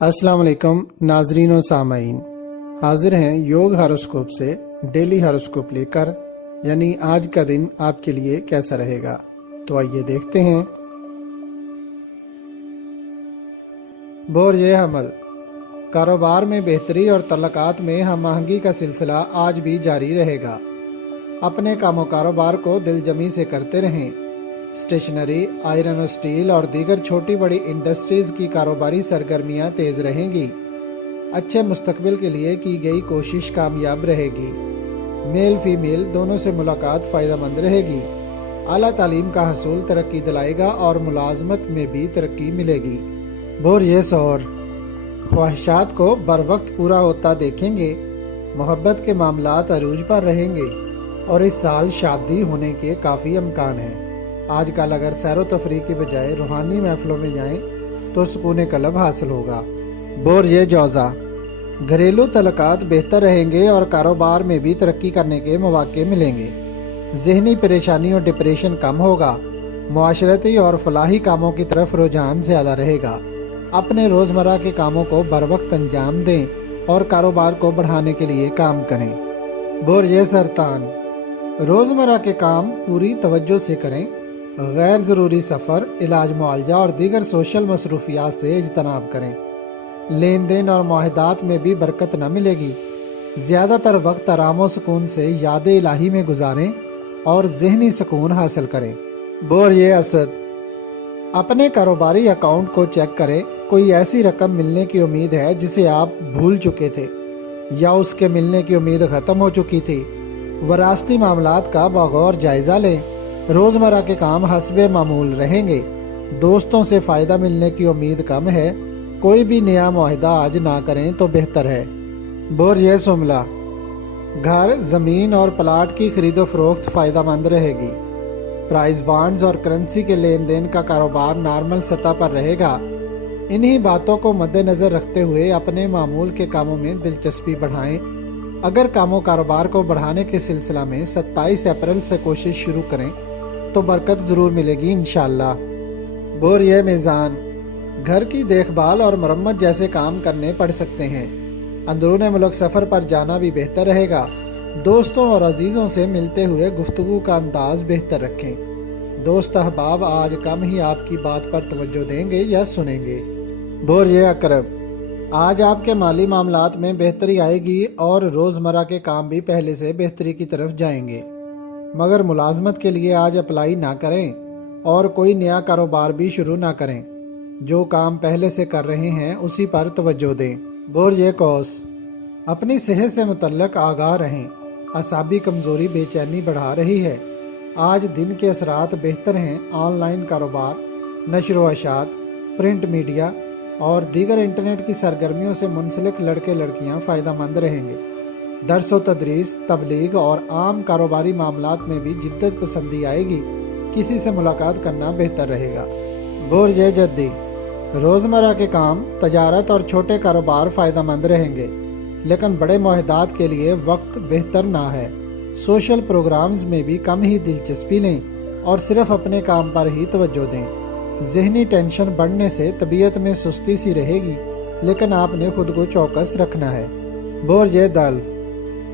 अस्सलाम वालेकुम नाजरीन और सामाईन, हाजिर हैं योग हॉरोस्कोप से डेली हॉरोस्कोप लेकर, यानी आज का दिन आपके लिए कैसा रहेगा। तो आइए देखते हैं। बोरिए हमल, कारोबार में बेहतरी और तल्लकात में हम आहंगी का सिलसिला आज भी जारी रहेगा। अपने कामों कारोबार को दिलजमी से करते रहें। स्टेशनरी, आयरन और स्टील और दीगर छोटी बड़ी इंडस्ट्रीज की कारोबारी सरगर्मियां तेज रहेंगी। अच्छे मुस्तकबिल के लिए की गई कोशिश कामयाब रहेगी। मेल फीमेल दोनों से मुलाकात फ़ायदेमंद रहेगी। आला तालीम का हसूल तरक्की दिलाएगा और मुलाजमत में भी तरक्की मिलेगी। बोरियस और ख्वाहिशात को बर वक्त पूरा होता देखेंगे। मोहब्बत के मामलात अरूज पर रहेंगे और इस साल शादी होने के काफ़ी अमकान हैं। आजकल अगर सैर व तफरीह के बजाय रूहानी महफिलों में जाएं तो सुकून कल्ब हासिल होगा। बोरिए जौज़ा, घरेलू तलकात बेहतर रहेंगे और कारोबार में भी तरक्की करने के मौके मिलेंगे। जहनी परेशानी और डिप्रेशन कम होगा। मुआशरती और फलाही कामों की तरफ रुझान ज़्यादा रहेगा। अपने रोज़मर्रा के कामों को बर वक्त अंजाम दें और कारोबार को बढ़ाने के लिए काम करें। बोरिए सरतान, रोज़मर्रा के काम पूरी तवज्जो से करें। गैर ज़रूरी सफ़र, इलाज मुआलजा और दीगर सोशल मसरूफियात से इज्तनाब करें। लेन देन और मुआहदात में भी बरकत न मिलेगी। ज़्यादातर वक्त आराम व सुकून से याद इलाही में गुजारें और जहनी सुकून हासिल करें। बोरिए असद, अपने कारोबारी अकाउंट को चेक करें। कोई ऐसी रकम मिलने की उम्मीद है जिसे आप भूल चुके थे या उसके मिलने की उम्मीद ख़त्म हो चुकी थी। वरासती मामलात का बगौर जायज़ा लें। रोज़मर्रा के काम हस्बे मामूल रहेंगे। दोस्तों से फ़ायदा मिलने की उम्मीद कम है। कोई भी नया मुआहदा आज ना करें तो बेहतर है। बोरिए सुमला, घर, ज़मीन और प्लाट की खरीदो फरोख्त फ़ायदेमंद रहेगी। प्राइस बॉन्ड्स और करेंसी के लेन देन का कारोबार नॉर्मल सतह पर रहेगा। इन्हीं बातों को मद्देनज़र रखते हुए अपने मामूल के कामों में दिलचस्पी बढ़ाएं। अगर कामों कारोबार को बढ़ाने के सिलसिला में 27 अप्रैल से कोशिश शुरू करें तो बरकत ज़रूर मिलेगी इंशाअल्लाह। बोरिए मीज़ान, घर की देखभाल और मरम्मत जैसे काम करने पड़ सकते हैं। अंदरून मुल्क सफ़र पर जाना भी बेहतर रहेगा। दोस्तों और अजीज़ों से मिलते हुए गुफ्तगू का अंदाज बेहतर रखें। दोस्त अहबाब आज कम ही आपकी बात पर तवज्जो देंगे या सुनेंगे। बोरिए अकरब, आज आपके माली मामलात में बेहतरी आएगी और रोज़मर्रा के काम भी पहले से बेहतरी की तरफ जाएंगे। मगर मुलाजमत के लिए आज अप्लाई ना करें और कोई नया कारोबार भी शुरू ना करें। जो काम पहले से कर रहे हैं उसी पर तवज्जो दें। बोरिए कौस, अपनी सेहत से मुतल्लक आगाह रहें। असाबी कमज़ोरी बेचैनी बढ़ा रही है। आज दिन के असरात बेहतर हैं। ऑनलाइन कारोबार, नशर व अशात, प्रिंट मीडिया और दीगर इंटरनेट की सरगर्मियों से मुंसलिक लड़के लड़कियां फ़ायदेमंद रहेंगे। दर्स व तदरीस, तबलीग और आम कारोबारी मामलात में भी जिद्दत पसंदी आएगी। किसी से मुलाकात करना बेहतर रहेगा। बोरिए जद्दी, रोज़मर्रा के काम, तजारत और छोटे कारोबार फ़ायदेमंद रहेंगे, लेकिन बड़े मुआहदात के लिए वक्त बेहतर ना है। सोशल प्रोग्राम्स में भी कम ही दिलचस्पी लें और सिर्फ अपने काम पर ही तवज्जो दें। जहनी टेंशन बढ़ने से तबीयत में सुस्ती सी रहेगी, लेकिन आपने खुद को चौकस रखना है। बोरिए दल,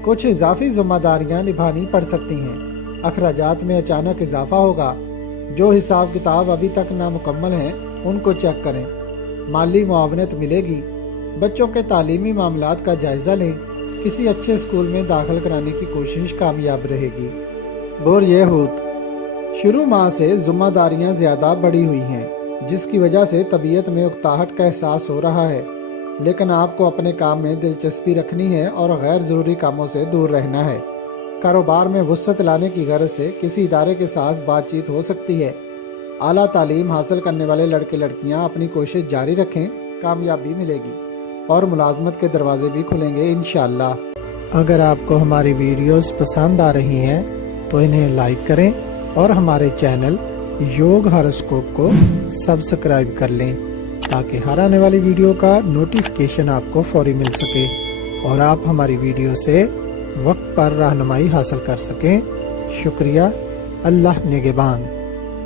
कुछ इजाफी जिम्मेदारियां निभानी पड़ सकती हैं। अखराजात में अचानक इजाफा होगा। जो हिसाब किताब अभी तक नामुकम्मल हैं उनको चेक करें। माली मुआवनत मिलेगी। बच्चों के तालीमी मामलात का जायज़ा लें। किसी अच्छे स्कूल में दाखिल कराने की कोशिश कामयाब रहेगी। बोरिए हूत, शुरू माह से जिम्मेदारियां ज़्यादा बढ़ी हुई हैं, जिसकी वजह से तबीयत में उकताहट का एहसास हो रहा है। लेकिन आपको अपने काम में दिलचस्पी रखनी है और गैर ज़रूरी कामों से दूर रहना है। कारोबार में वुसअत लाने की गर्ज से किसी इदारे के साथ बातचीत हो सकती है। आला तालीम हासिल करने वाले लड़के लड़कियां अपनी कोशिश जारी रखें, कामयाबी मिलेगी और मुलाजमत के दरवाजे भी खुलेंगे इंशाअल्लाह। अगर आपको हमारी वीडियोस पसंद आ रही हैं तो इन्हें लाइक करें और हमारे चैनल योग हॉरोस्कोप को सब्सक्राइब कर लें, ताकि हर आने वाली वीडियो का नोटिफिकेशन आपको फौरी मिल सके और आप हमारी वीडियो से वक्त पर रहनुमाई हासिल कर सकें। शुक्रिया। अल्लाह निगहबान।